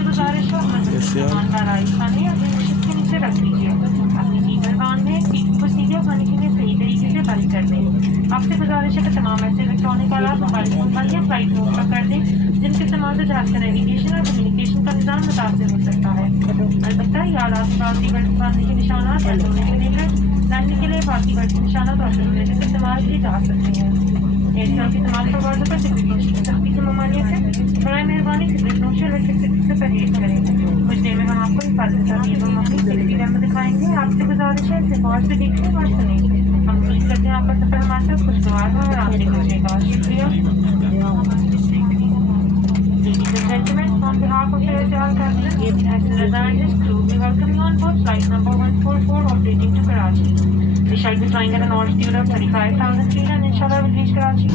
आपसे गुजारिश है अपना सामान का राइस खाने या अपने नशिश के नीचे रख लीजिए। अपनी सीटर बांधें, सीट को सीधे और खाने के लिए सही तरीके से बंद कर दें। आपसे गुजारिश है कि तमाम ऐसे इलेक्ट्रॉनिक आलात मोबाइल फोन बंद या फ्लाइट मोड पर कर दें जिनके इस्तेमाल से जहाज का नेविगेशन और कम्युनिकेशन का निज़ाम मुतासर हो सकता है। अलबत्ता ये आलात बाकी बेल्ट बांधने के निशानात या धोने के लिए लैंडिंग के लिए बाकी बेल्ट के निशानात और सिमुलेटर इस्तेमाल किए जा सकते हैं। एयरक्राफ्ट के तमाम प्रवासों पर सिगरेट नोशी की सख्ती की ममानियत है। बराए मेहरबानी सिगरेट नोशी और इलेक्ट्रिसिटी से परहेज करें। कुछ देर में हम आपको हिफाजती एवं अपनी सेफ्टी लैम्प दिखाएंगे। आपसे गुजारिश है इसे गौर से देखें और सुनें। हम उम्मीद करते हैं आपका सफर हमारे साथ खुशगवार हो और आगे पहुंचेगा। शुक्रिया। Ladies and gentlemen, on behalf of Air Jal Captain and Lazardis crew, we welcome you on board flight number 144 operating to Karachi. We shall be flying at an altitude of 35,000 feet and inshallah will reach Karachi.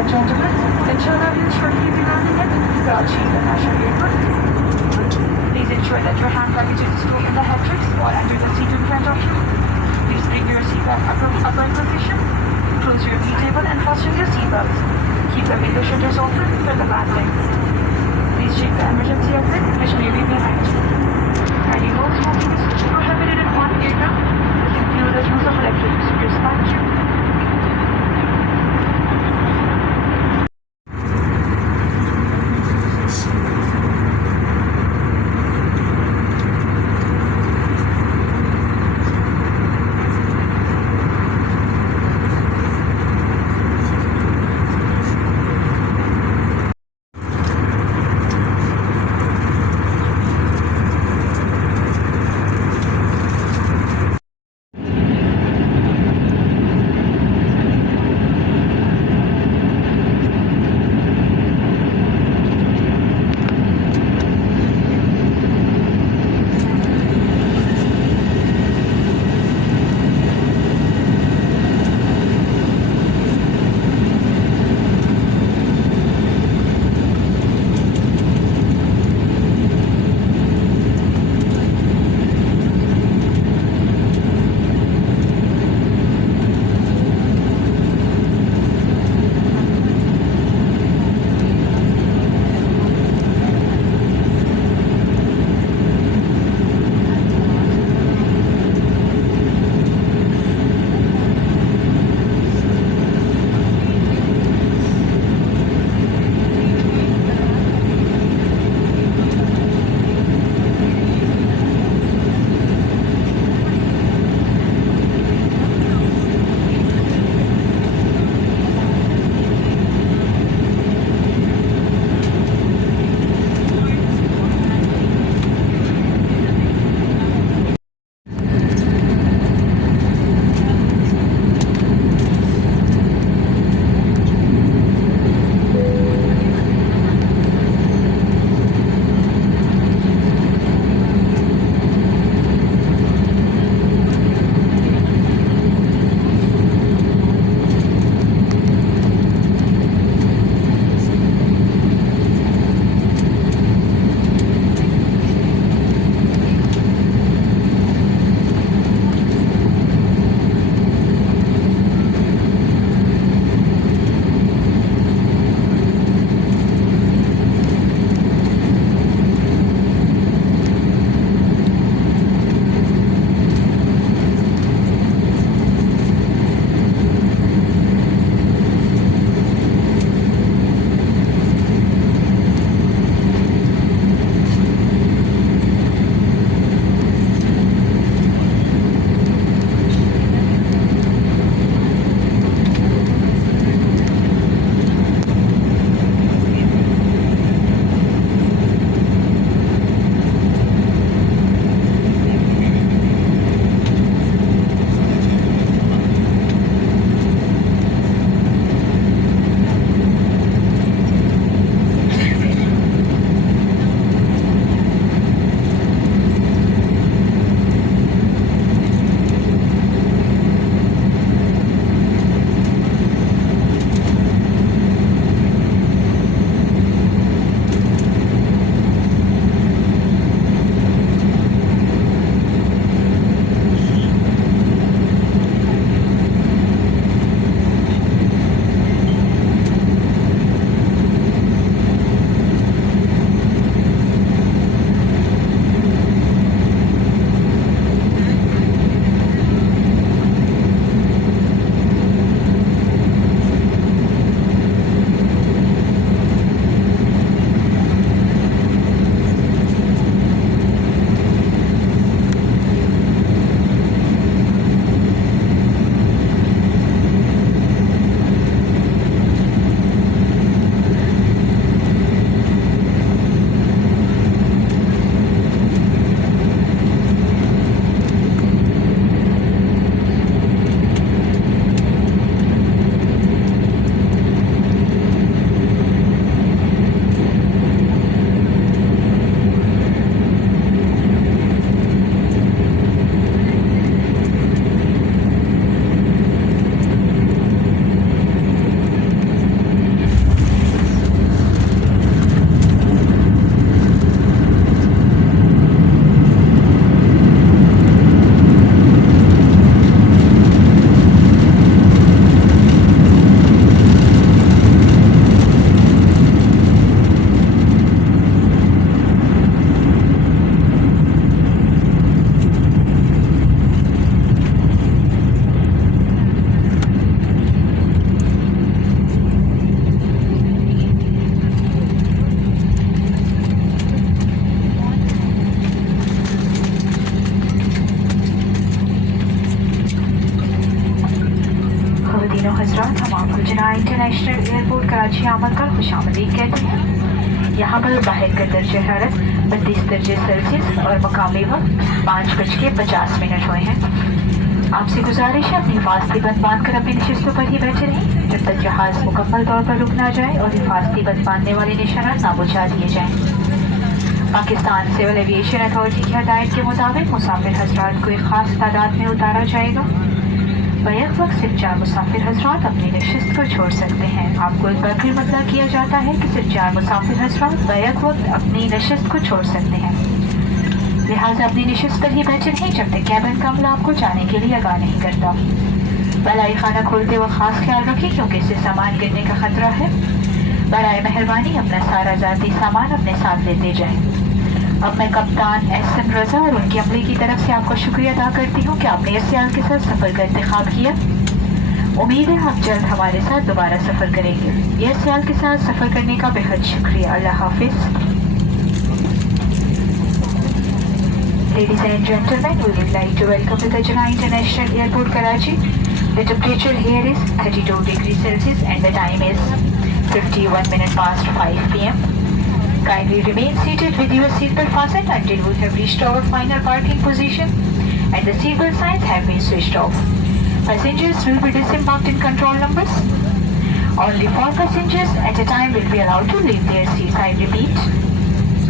and gentlemen, the Chennai is shortly be landing at Karachi International Airport. Please ensure that your hand luggage is stored in the headrest or under the seat in front of you. Please bring your seatbelt upright position. Close your knee table and fasten your seatbelts. Keep the window shutters open for the landing. Please check the emergency exit, which may be behind you. Kindly note smoking is prohibited in all aircraft. This includes the use of electric cigarettes. Thank you. हज़रात, हम आपको जिन्ना international airport Karachi आमद का खुशामदीद कहते हैं। यहाँ पर बाहर का दर्जा हरारत 32 दर्जे सेल्सियस और मकामी वक्त 5:50 हुए हैं। आपसे गुजारिश है अपनी हिफाजती बंद बांध कर अपनी नशिस्तों पर ही बैठे रहें जब तक जहाज़ मुकम्मल तौर पर रुक ना जाए और हिफाजती बंद बांधने वाले निशानात ना बुझा दिए जाएँ। पाकिस्तान सिविल एविएशन अथॉरिटी की हदायत के मुताबिक मुसाफिर हज़रात को एक ख़ास तादाद में उतारा जाएगा। बैक वक्त सिर्फ 4 मुसाफिर हज़रात अपनी नशिस्त को छोड़ सकते हैं। आपको एक बार फिर मतला किया जाता है कि सिर्फ 4 मुसाफिर हज़रात बैक वक्त अपनी नशिस्त को छोड़ सकते हैं। लिहाजा अपनी नशिस्त पर ही बैठे रहें जब तक कैबिन का अमला आपको जाने के लिए आगाह नहीं करता। बलाई खाना खोलते वक्त खास ख्याल रखें क्योंकि इससे सामान गिरने का खतरा है। बराए मेहरबानी अपना सारा ज़ाती सामान अपने साथ लेते जाएं। अब मैं कप्तान एहसन रज़ा और उनके अमले की तरफ से आपको शुक्रिया अदा करती हूँ कि आपने एयर सियाल के साथ सफ़र का इंतखाब किया। उम्मीद है आप जल्द हमारे साथ दोबारा सफ़र करेंगे। एयर सियाल के साथ सफ़र करने का बेहद शुक्रिया। अल्लाह हाफिज़। Ladies and gentlemen, we would like to welcome to the Jinnah International Airport, Karachi. The temperature here is 32 degrees Celsius and the time is 51 minutes past 5 p.m. Kindly remain seated with your seatbelt fastened until we have reached our final parking position and the seatbelt signs have been switched off. Passengers will be disembarked in control numbers. Only 4 passengers at a time will be allowed to leave their seats. I repeat,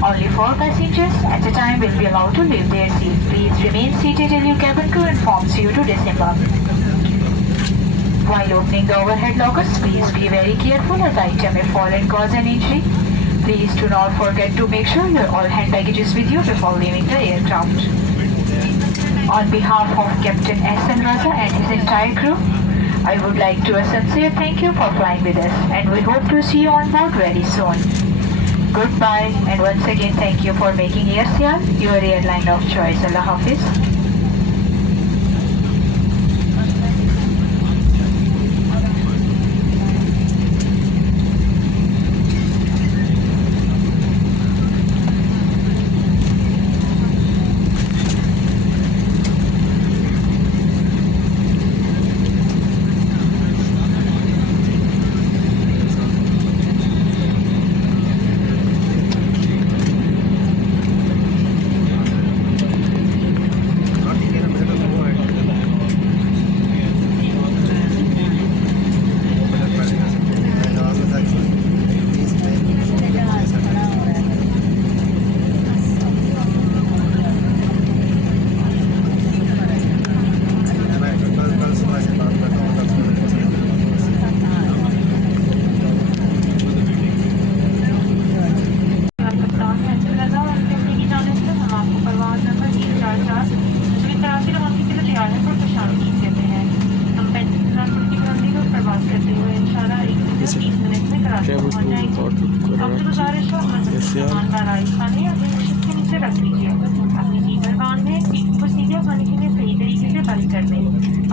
only 4 passengers at a time will be allowed to leave their seats. Please remain seated and your cabin crew informs you to disembark. While opening the overhead lockers, please be very careful as item may fall and cause an injury. Please do not forget to make sure your all hand baggage is with you before leaving the aircraft. On behalf of Captain Ehsan Raza and his entire crew, I would like to a sincere thank you for flying with us and we hope to see you on board very soon. Goodbye and once again thank you for making Air Sial your airline of choice. Allah Hafiz.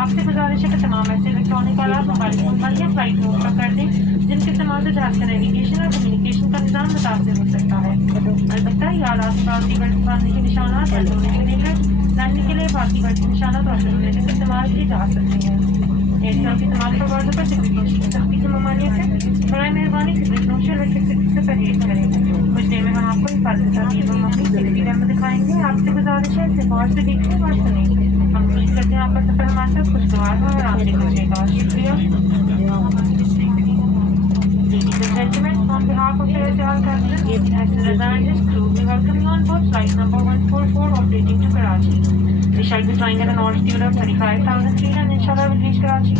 आपसे गुजारिश है कि तमाम ऐसे electronic आलात mobile phone पर या flight mode पर कर दें जिनके इस्तेमाल से जहाज का नेविगेशन और कम्युनिकेशन का निज़ाम मुतासर हो सकता है। अलबत्ता ये आलात भारतीय वर्ष बांधने के निशानात या लैंडिंग के लिए भारतीय वर्ष के निशानात और से इस्तेमाल किए जा सकते हैं। एयरक्राफ्ट के इस्तेमाल प्रवासों पर सिगरेट नोशी की सख्ती से ममानियत है। बराए मेहरबानी सिगरेट नोशी और इलेक्ट्रिक से परहेज करें। कुछ देर में हम आपको हिफाजत अपनी सेफ्टी रैंप दिखाएंगे। आपसे गुजारिश है इसे गौर से देखिए और सुनें। हम उम्मीद करते हैं आपका सफर हमारे साथ खुशगवार हो और आपसे खुशेगा। शुक्रिया। Ladies and gentlemen, on behalf of Air Sial Captain Ehsan Raza and his crew, we welcome you on board flight number 144 operating to Karachi. We shall be flying at an altitude of 35,000 feet and inshallah will reach Karachi.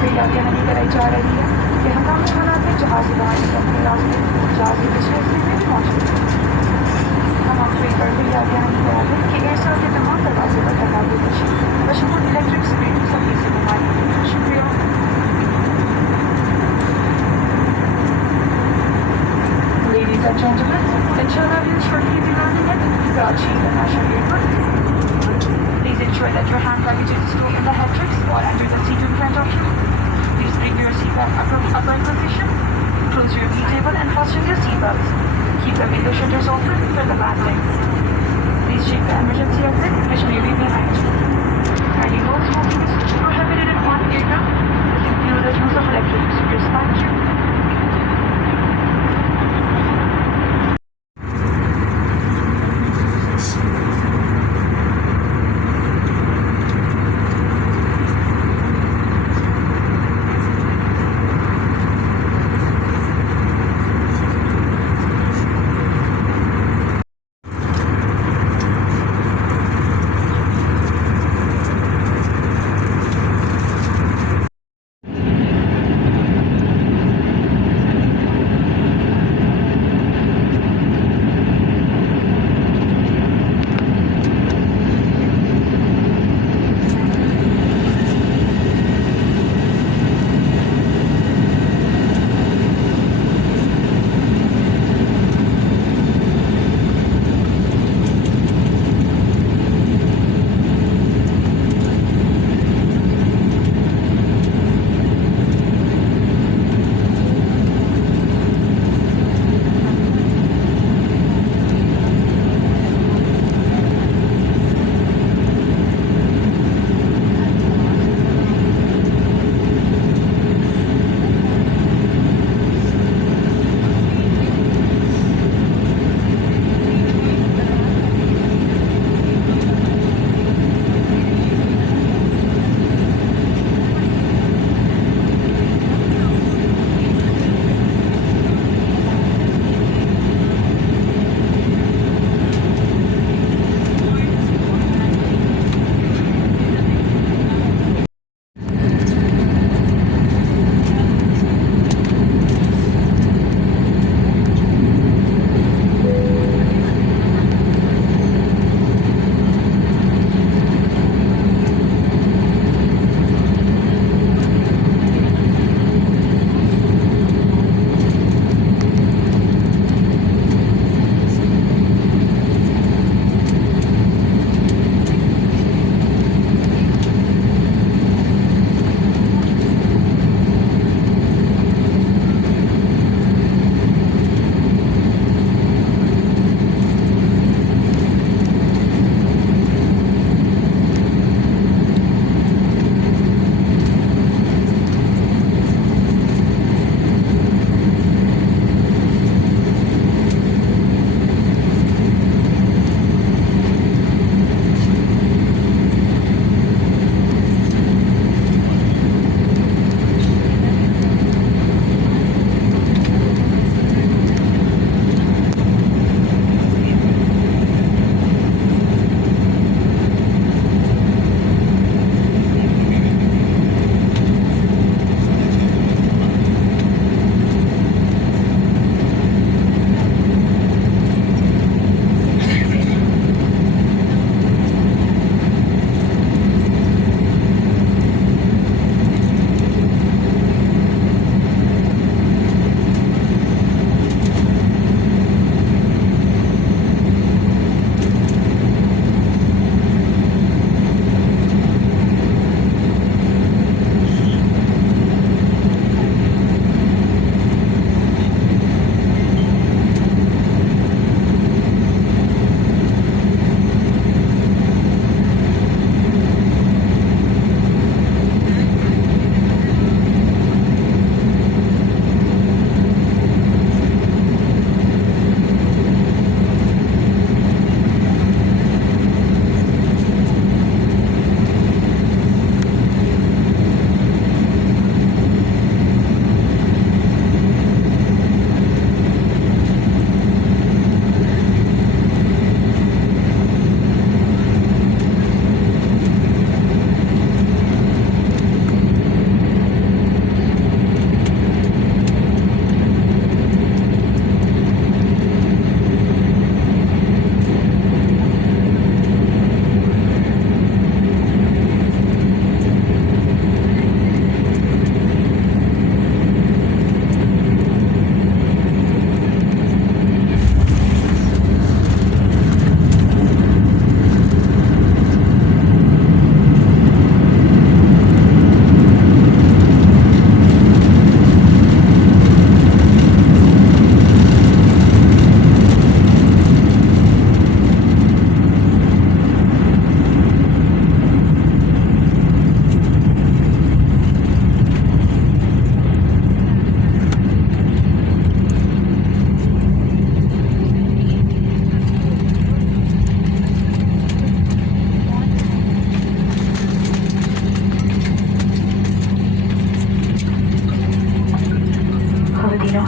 پھر یادگاری کرائی جا رہی ہے کہ ہنگامی حالات میں جہازی باہر نکلنے راستے جہازی پچھلے حصے میں بھی موجود ہے. ہم آپ کو ایک بار پھر یادگاری کرا دیں کہ ایئرسیل کے تمام دروازے پر تقابل بشمول الیکٹرک اسکرین سبھی سے ہماری شکریہ. Ladies and gentlemen, the Chennai will shortly be landing at Karachi International Airport. Please ensure that your hand luggage is stored in the headrest or under the seat in front of you. Please bring your seatbelt upright position. Close your knee table and fasten your seatbelts. Keep the window shutters open for the landing. Please check the emergency exit, which may be behind you. Kindly note smoking is prohibited on aircraft. This includes the use of electric cigarettes packed.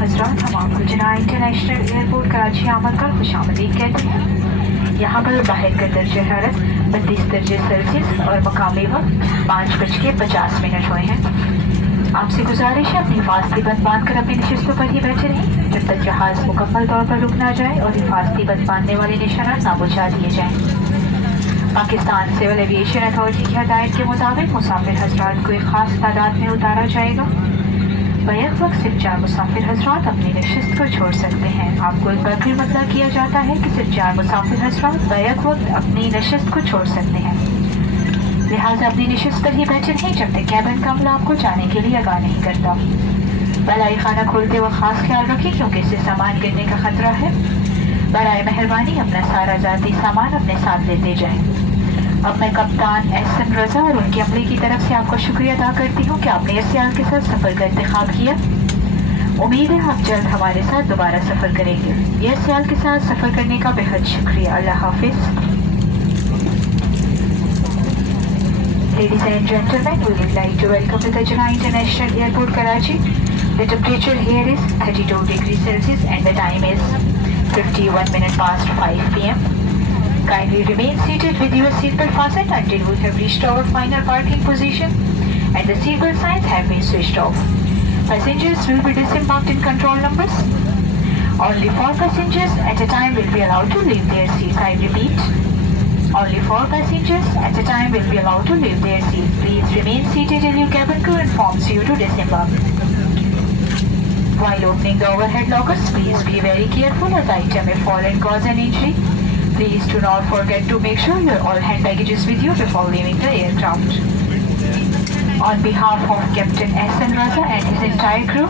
हज़रात, हम आपको जिन्ना international airport Karachi आमद का खुशामदीद कहते हैं। यहाँ पर बाहर का दर्जा हरारत 32 दर्जे सेल्सियस और मकामी वक्त 5:50 हुए हैं। आपसे गुजारिश है अपनी हिफाजती बंद बांध कर अपनी नशिस्तों पर ही बैठे रहें जब तक जहाज़ मुकम्मल तौर पर रुक ना जाए और हिफाजती बंद बांधने वाले निशानात ना बुझा दिए जाएँ। पाकिस्तान सिविल एविएशन अथॉरिटी की हदायत के मुताबिक मुसाफिर हज़रात को एक ख़ास तादाद में उतारा जाएगा। बैक वक्त सिर्फ 4 मुसाफिर हज़रात अपनी नशिस्त को छोड़ सकते हैं। आपको एक बार फिर मतला किया जाता है कि सिर्फ 4 मुसाफिर हज़रात बैक वक्त अपनी नशिस्त को छोड़ सकते हैं। लिहाजा अपनी नशिस्त पर ही बैठे रहें जब तक कैबिन का अमला आपको जाने के लिए आगाह नहीं करता। बलाई खाना खोलते वक्त खास ख्याल रखें क्योंकि इससे सामान गिरने का खतरा है। बराए मेहरबानी अपना सारा ज़ाती सामान अपने साथ लेते जाएं। अब मैं कप्तान एहसन रज़ा और उनके अमले की तरफ से आपका शुक्रिया अदा करती हूँ कि आपने एयर सियाल के साथ सफ़र का इंतखाब किया। उम्मीद है आप जल्द हमारे साथ दोबारा सफ़र करेंगे। एयर सियाल के साथ सफ़र करने का बेहद शुक्रिया। अल्लाह हाफिज़। Ladies and gentlemen, we would like to welcome to the Jinnah International Airport, Karachi. The temperature here is 32 degrees Celsius and the time is 51 minutes past 5 p.m. Kindly remain seated with your seatbelt fastened until we have reached our final parking position and the seatbelt signs have been switched off. Passengers will be disembarked in control numbers. Only 4 passengers at a time will be allowed to leave their seats. I repeat, only 4 passengers at a time will be allowed to leave their seats. Please remain seated till your cabin crew informs you to disembark. While opening the overhead lockers, please be very careful as item may fall and cause an injury. Please do not forget to make sure your all hand baggage is with you before leaving the aircraft. On behalf of Captain Ehsan Raza and his entire crew,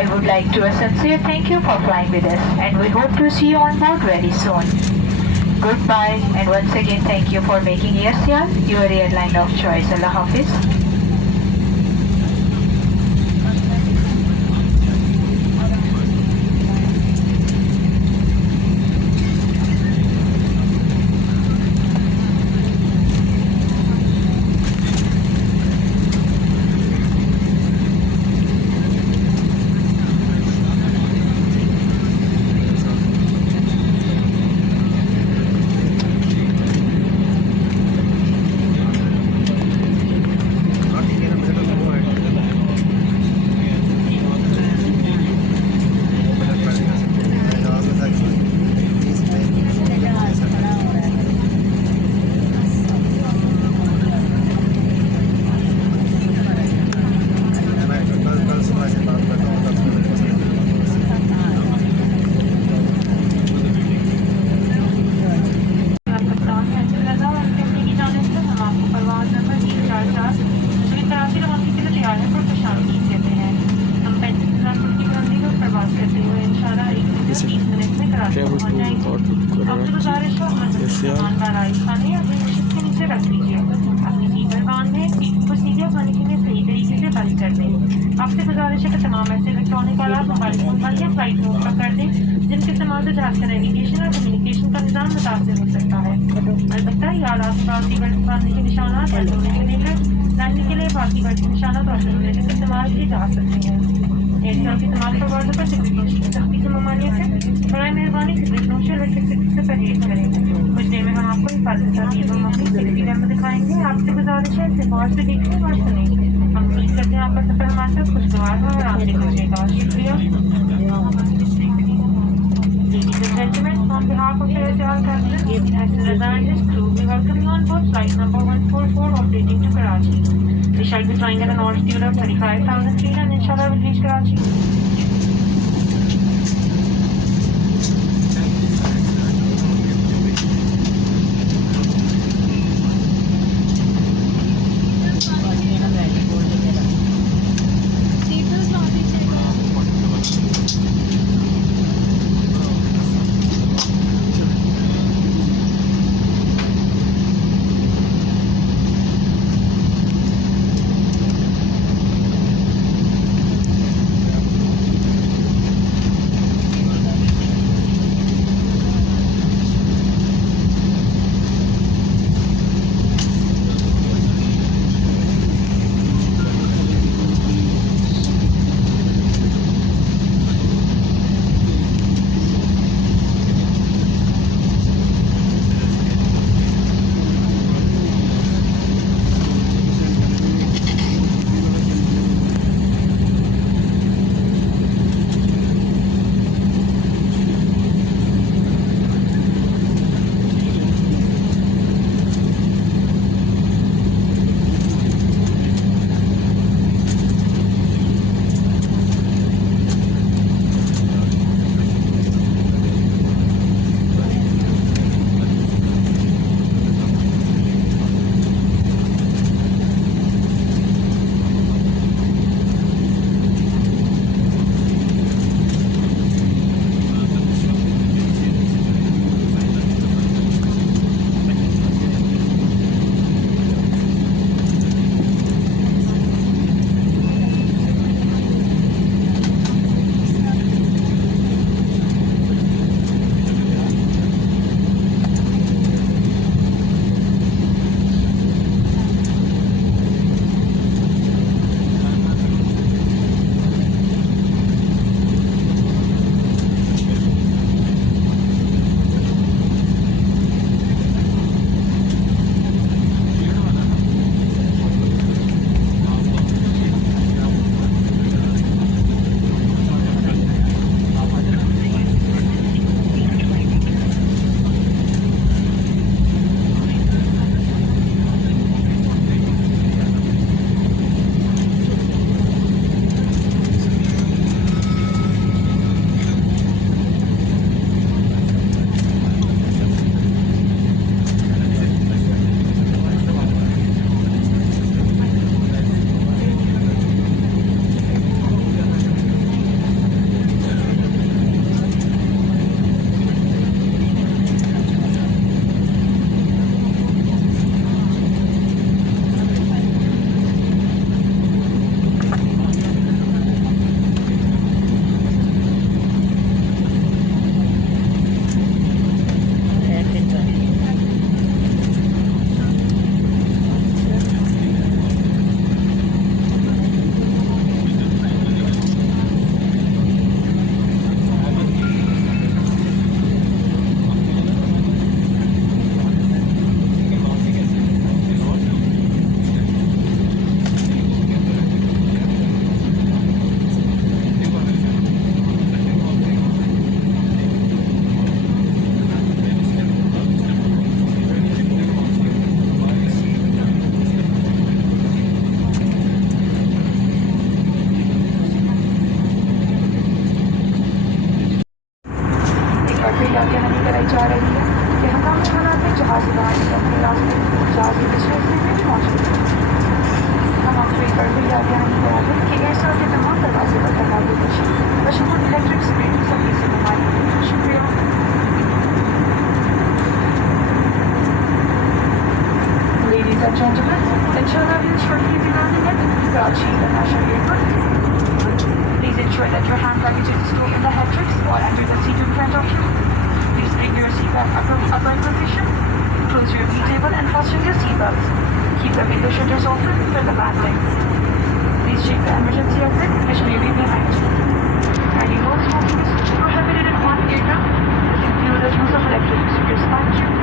I would like to a sincere thank you for flying with us and we hope to see you on board very soon. Goodbye and once again thank you for making Air Sial your airline of choice. Allah Hafiz. आपसे गुजारिश है कि तमाम ऐसे electronic आलात mobile phone पर या flight mode पर कर दें जिनके इस्तेमाल से जहाज का नेविगेशन और कम्युनिकेशन का निज़ाम मुतासर हो सकता है। अलबत्ता ये आलात बाकी बटन बांधने के निशानात या धोने से लेकर लाने के लिए बाकी बटन निशानात और जनरेटर इस्तेमाल किए जा सकते हैं। एयरसेल के इस्तेमाल परवाज़ों पर सिगरेट नोशी की सख्ती से ममानियत है। बराए मेहरबानी सिगरेट नोशी और इलेक्ट्रिक से परहेज करें। कुछ देर में हम आपको हिफाजत अपनी सेफ्टी लैम्प दिखाएंगे। आपसे गुजारिश है इसे गौर से देखें और सुनें। हम उम्मीद करते हैं आपका सफर हमारे साथ खुशगवार हो और आपसे गुजरेगा। शुक्रिया। Ladies and gentlemen, on behalf of Air Sial Captain Ehsan Raza and his crew, we welcome you on board flight number 144 operating to Karachi. We shall be flying at an altitude of 35,000 feet and inshallah will reach Karachi. is shortly be landing at Higachi International Airport. Please ensure that your hand luggage is stored in the headrest or under the seat in front of you. Please bring your seatbelt upright position. Close your knee table and fasten your seatbelt. Keep the window shutters open for the landing. Please check the emergency exit, which may be behind you. And you know smoking is prohibited on aircraft. This includes the use of electric cigarettes. Thank you.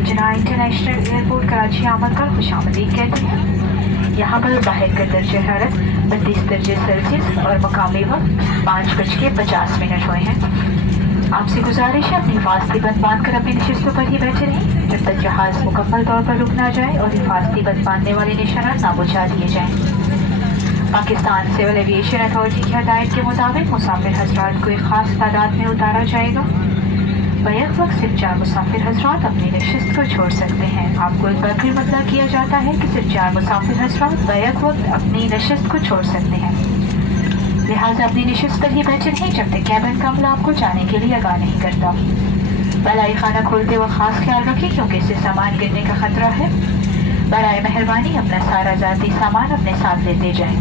गुजना international airport Karachi आमद का खुशामदीद कहते हैं। यहाँ पर बाहर का दर्जा हरारत 32 दर्जे सेल्सियस और मकामी वक्त 5:50 हुए हैं। आपसे गुजारिश है अपनी हिफाजती बंद बांध कर अपनी नशिस्तों पर ही बैठे रहें जब तक जहाज मुकम्मल तौर पर रुक ना जाए और हिफाजती बंद बांधने वाले निशानात ना बुझा दिए जाएं। पाकिस्तान सिविल एविएशन अथॉरिटी की हदायत के मुताबिक मुसाफिर हजरात को एक खास तादाद में उतारा जाएगा। बैक वक्त सिर्फ 4 मुसाफिर हजरात अपनी नशिस्त को छोड़ सकते हैं। आपको एक बार फिर मतलब किया जाता है कि सिर्फ 4 मुसाफिर हजरात बैक वक्त अपनी नशिस्त को छोड़ सकते हैं। लिहाजा अपनी नशिस्त पर ही बैठे रहें जब तक कैबिन का अमला आपको जाने के लिए आगाह नहीं करता। बलाई खाना खोलते वक्त खास ख्याल रखें क्योंकि इससे सामान गिरने का खतरा है। बराए मेहरबानी अपना सारा ज़ाती सामान अपने साथ लेते जाएं।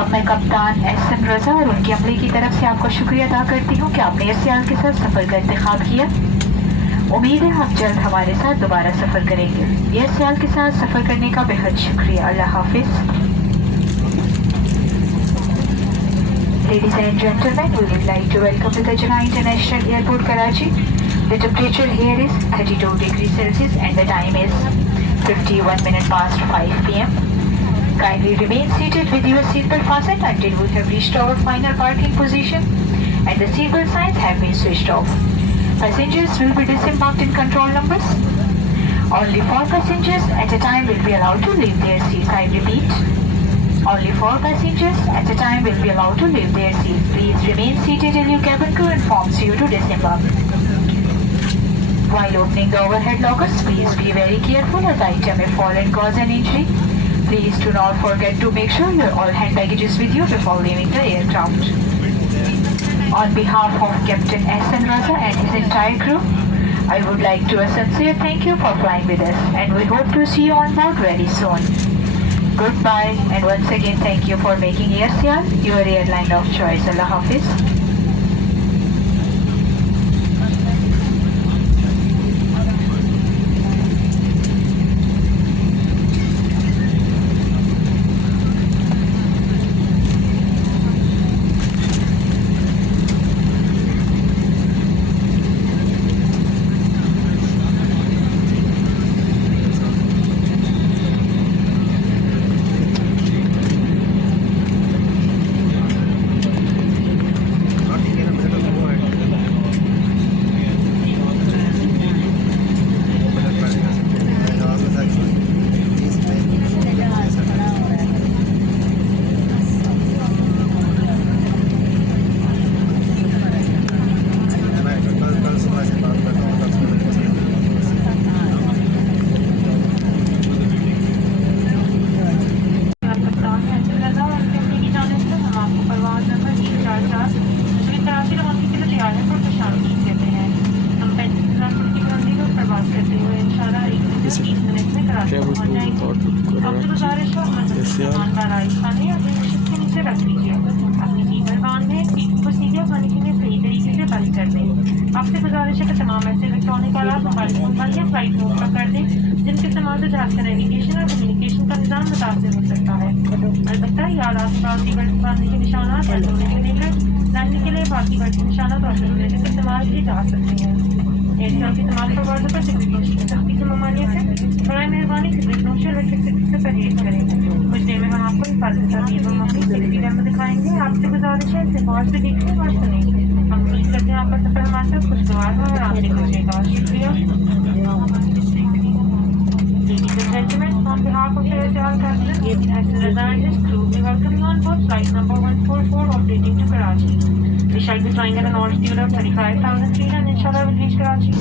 अब मैं कप्तान एहसन रजा और उनके अमले की तरफ से आपका शुक्रिया अदा करती हूँ कि आपने एयरसियाल के साथ सफ़र का इंतखाब किया। उम्मीद है आप जल्द हमारे साथ दोबारा सफ़र करेंगे। एयरसियाल के साथ सफ़र करने का बेहद शुक्रिया। अल्लाह हाफिज़। Ladies and gentlemen, we would like to welcome to the Jinnah International Airport, Karachi. The temperature here is 32 degrees Celsius and the time is 51 minutes past 5 p.m. Kindly remain seated with your seatbelt fastened until we have reached our final parking position and the seatbelt signs have been switched off. Passengers will be disembarked in control numbers. Only 4 passengers at a time will be allowed to leave their seats. I repeat, only 4 passengers at a time will be allowed to leave their seats. Please remain seated and your cabin crew informs you to disembark. While opening the overhead lockers, please be very careful as item may fall and cause an injury. Please do not forget to make sure your all hand baggage is with you before leaving the aircraft. On behalf of Captain Ehsan Raza and his entire crew, I would like to a sincere thank you for flying with us and we hope to see you on board very soon. Goodbye and once again thank you for making AirSial your airline of choice. Allah Hafiz. आपसे गुजारिश है कि तमाम ऐसे electronic आलात mobile phone पर या flight mode पर कर दें जिनके इस्तेमाल से जहाज का नेविगेशन और कम्युनिकेशन का निज़ाम मुतासर हो सकता है। अलबत्ता ये आलात बाकी बटन बांधने के निशानात या धोने से लेकर लाने के लिए बाकी बटन निशानात और रेगुलेटर इस्तेमाल किए जा सकते हैं। एयरसेल के इस्तेमाल पर वार्डों पर सिगरेट नोशी की सख्ती से ममानियत है। बराए मेहरबानी सिगरेट नोशी और इलेक्ट्रिक सिगरेट से परहेज करें। कुछ देर में हम आपको हिफाजत करती है अपनी सेल्फी डेमो दिखाएंगे। आपसे गुजारिश है इसे गौर से देखिए और सुनें। हम उम्मीद करते हैं आपका सफर हमारे साथ खुशगवार हो और आपसे खुशेगा। शुक्रिया। Ladies and gentlemen, on behalf of AirSial Captain Ehsan Raza and his crew, we welcome you on board flight number 144 operating to Karachi. We shall be flying at an altitude of 35,000 feet and inshallah will reach Karachi.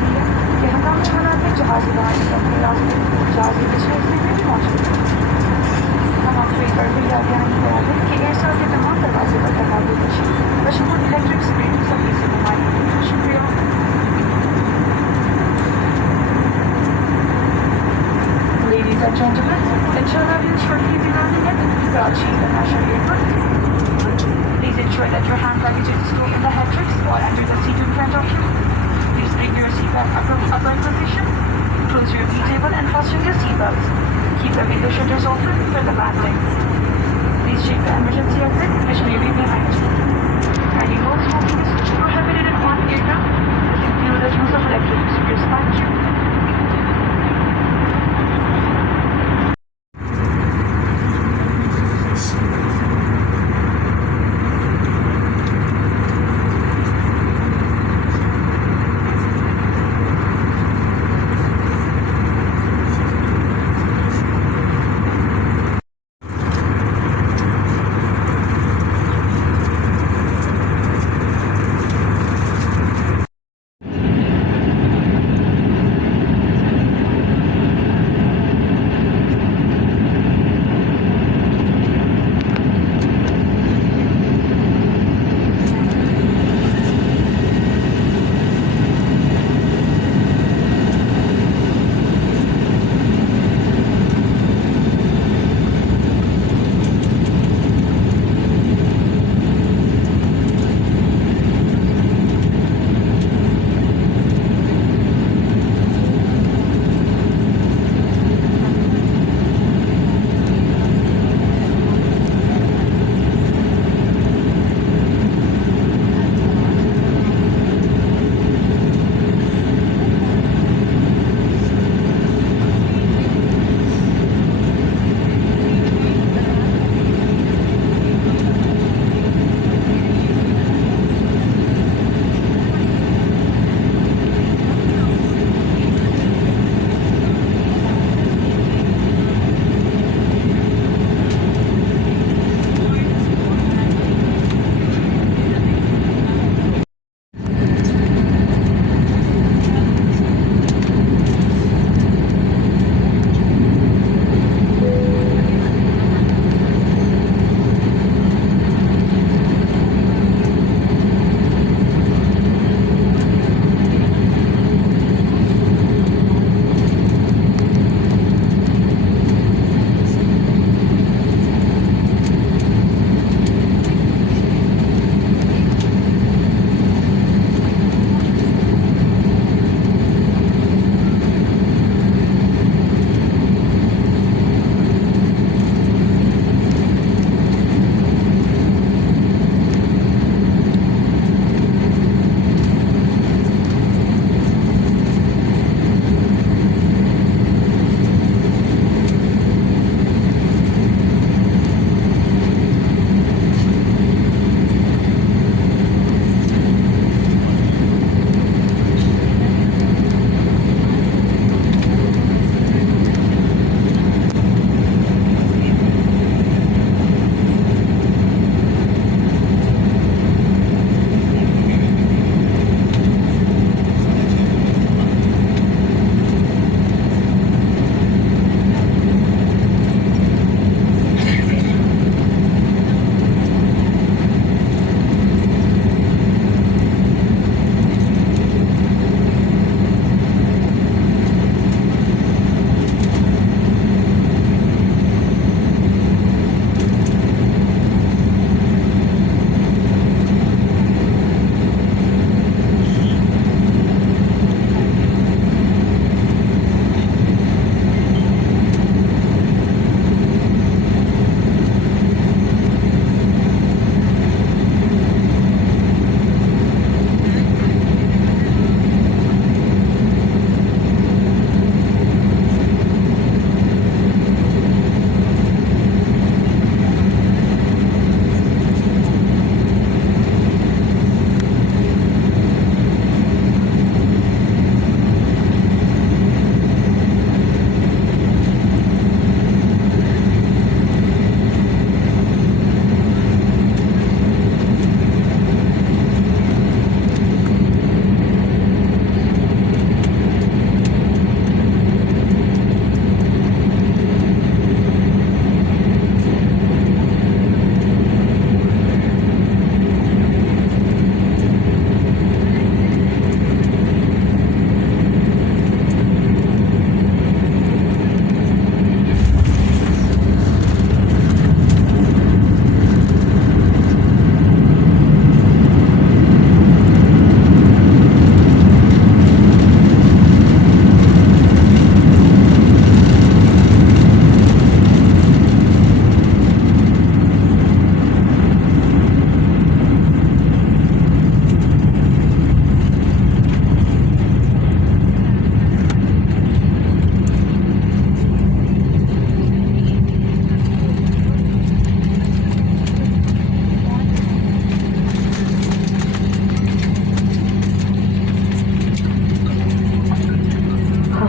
رہی ہے کہ ہنگامی حالات میں جہازی بنانے کا اپنے راستے جہازی پچھلے حصے میں بھی موجود ہے. ہم آپ کو ایک بار پھر یاد دہانی کرا دیں کہ ایئرسال کے تمام دروازے پر تقابل بشمول الیکٹرک اسکرین سبھی سے نمائیں. شکریہ. Ladies and gentlemen, the China will shortly be landing at Karachi International Airport. Please ensure that your hand luggage is stored in the headrest or under the seat in front of you. Please bring your seatbelt upright position. Close your knee table and fasten your seatbelts. Keep the window shutters open for the landing. Please check the emergency exit, which may be behind you. Any no smoking is prohibited on aircraft. This includes the use of electric cigarettes. Thank you.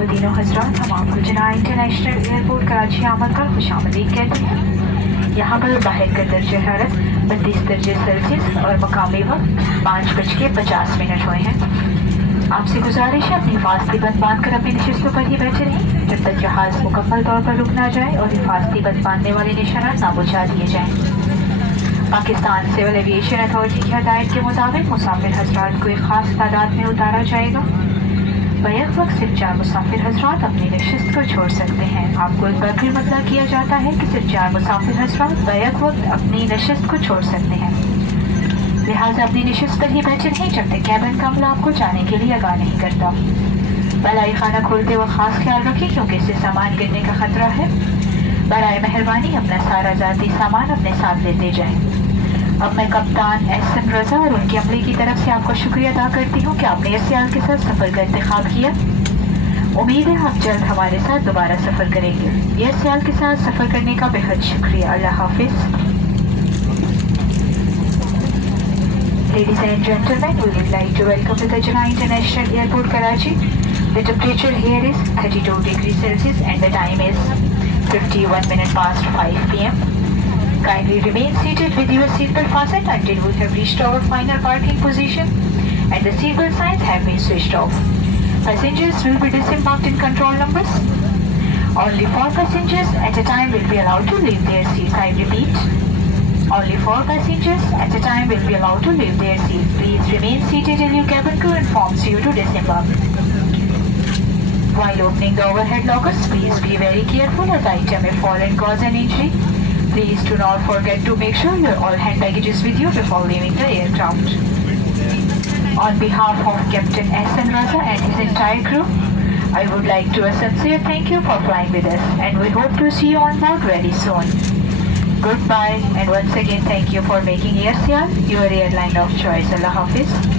خواتین و حضرات، ہم آپ کو جناح international airport Karachi آمد کا خوشامدید کہتے ہیں۔ یہاں پر باہر کا درجہ حرارت 32 درجے سیلسیس اور مقامی وقت 5:50 ہوئے ہیں۔ آپ سے گزارش ہے اپنی حفاظتی بند باندھ کر اپنی نشستوں پر ہی بیٹھے رہیں جب تک جہاز مکمل طور پر رک نہ جائے اور حفاظتی بند باندھنے والے نشانات نہ بجھا دیے جائیں۔ پاکستان سول ایویشن اتھارٹی کی ہدایت کے مطابق مسافر حضرات کو ایک خاص تعداد میں اتارا جائے گا۔ بیک وقت صرف 4 مسافر حضرات اپنی نشست کو چھوڑ سکتے ہیں۔ آپ کو اس بار پھر مطلع کیا جاتا ہے کہ صرف 4 مسافر حضرات بیک وقت اپنی نشست کو چھوڑ سکتے ہیں، لہٰذا اپنی نشست پر ہی بیٹھے رہیں جب تک کیبن کا عملہ آپ کو جانے کے لیے آگاہ نہیں کرتا۔ بالائی خانہ کھولتے وقت خاص خیال رکھیں کیونکہ اس سے سامان گرنے کا خطرہ ہے۔ برائے مہربانی اپنا سارا ذاتی سامان اپنے ساتھ لیتے جائیں۔ اب میں کپتان احسن رضا اور ان کے عملے کی طرف سے آپ کا شکریہ ادا کرتی ہوں کہ آپ نے ایئر سیال کے ساتھ سفر کا انتخاب کیا۔ امید ہے آپ جلد ہمارے ساتھ دوبارہ سفر کریں گے۔ ایئر سیال کے ساتھ سفر کرنے کا بہت شکریہ۔ اللہ حافظ۔ Ladies and gentlemen, we would like to welcome to the Jinnah International Airport, Karachi. The temperature here is 32 degrees Celsius and the time is 51 minutes past 5 p.m. Kindly remain seated with your seatbelt fastened until we have reached our final parking position and the seatbelt signs have been switched off. Passengers will be disembarked in control numbers. Only 4 passengers at a time will be allowed to leave their seats. I repeat, only 4 passengers at a time will be allowed to leave their seats. Please remain seated and your cabin crew informs you to disembark. While opening the overhead lockers, please be very careful as item may fall and cause an injury. Please do not forget to make sure your all hand baggage is with you before leaving the aircraft. On behalf of Captain Ahsan Raza and his entire crew, I would like to a sincere thank you for flying with us and we hope to see you on board very soon. Goodbye and once again thank you for making Air Sial your airline of choice. Allah Hafiz.